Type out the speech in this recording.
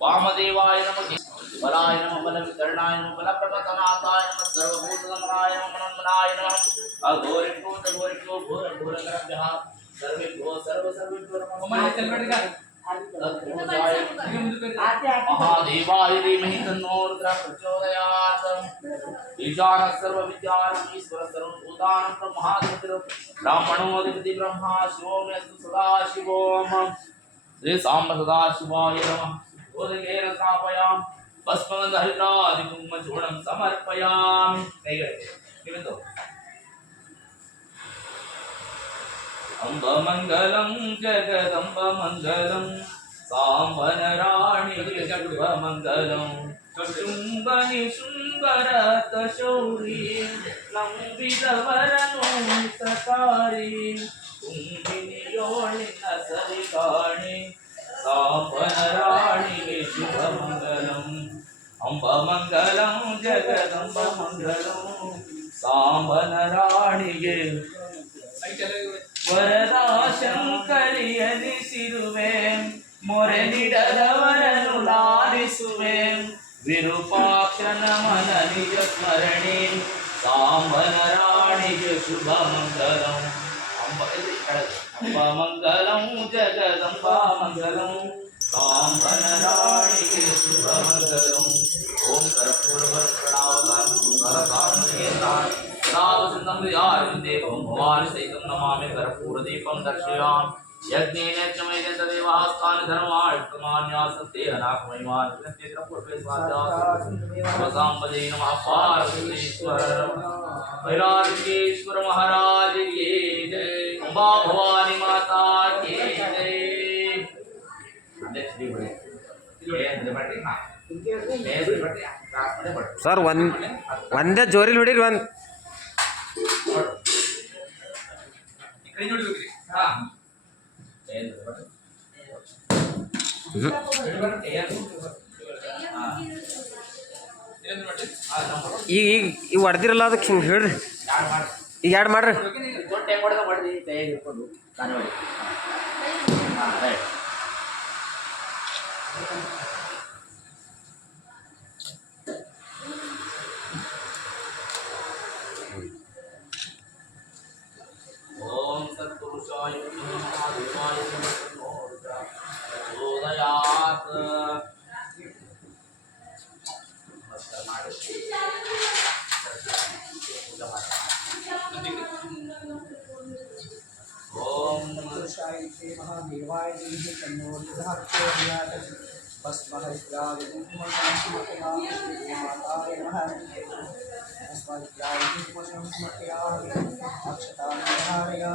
वामदेवाय नमः बलाय नमः बलविकरणाय नमः बलप्रपतनाथाय नमः सर्वभूतगमनाय नमः मनन्मनाय नमः अघोरिभ्यो तघोरिभ्यो घोरघोरकरभ्यः सर्वेभ्यो सर्वेभ्यो नमः महादेवाय धीमहि तन्नो रुद्रः प्रचोदयात् ईशानः सर्वविद्यानाम् ईश्वरः सर्वभूतानां ब्रह्मादिपतिः ब्राह्मणोऽधिपति ब्रह्मा शिवो मे अस्तु सदा शिवोम श्री सांब सदा शिवाय नमः ओदकेन स्थापयामि भस्मगन्धहरिद्रादिकुङ्कुमचूर्णं समर्पयामि किमितो अम्ब मंगलम जगदम्ब मंगलम सांबनराणि शुभ मंगलम शुंभ निशुंभरत शौरी नंबिदवरनु सकारी कुंभिनियोಳಿನ ಸರಿಗಾಣಿ सांबनराणि शुभ मंगलम अम्ब मंगलम जगदम्ब मंगलम सांबनराणि ವರದ ಶಂಕರಿಯನಿಸಿರುವೆ ಮೊರೆ ನಿಡದವರನ್ನು ಲಾಲಿಸುವೆ ವಿರೂಪಾಕ್ಷನ ಮನ ನಿಜ ಸ್ಮರಣೆ ಸಾಂಬನ ರಾಣಿಗೆ ಶುಭ ಮಂಗಲಂ ಅಂಬ ಮಂಗಲಂ ಜಗದಂಬ ಮಂಗಲಂ ಸಾಂಬನ ರಾಣಿಗೆ ಶುಭ ಮಂಗಲಂ ಓಂ ಕರ್ಪೂರ भगवान् सहितं नमामि कर्पूरदीपं दर्शयामि यज्ञेन चमैन तदेव हस्तानि धर्माणि अनाकमयिमान् कर्पूरे स्वाध्यासाम्बदे नमः पार्वतीश्वर वैराग्येश्वर महाराज की जय अम्बा भवानी माता की जय सर ಒಂದೇ ಜೋರಿಲಿ ಹೊಡಿರಿ ಒಂದು ಈಗ ಈಗ ಹೊಡೆದಿರಲ್ಲ ಅದಕ್ಕೆ ಹಿಂಗೆ ಹೇಳ್ರಿ ಈಗ ಎರಡು ಮಾಡ್ರಿ ओम सत्पुरुषाय महादेवाय नमो प्रचोदयात् ओम पुरुषाय महादेवाय तन्नो रुद्रः प्रचोदयात् भस्महरिद्रादिकुङ्कुमं माताय नमः भस्महरिद्रादिकुङ्कुमं समर्पयामि अक्षतां धारयामि।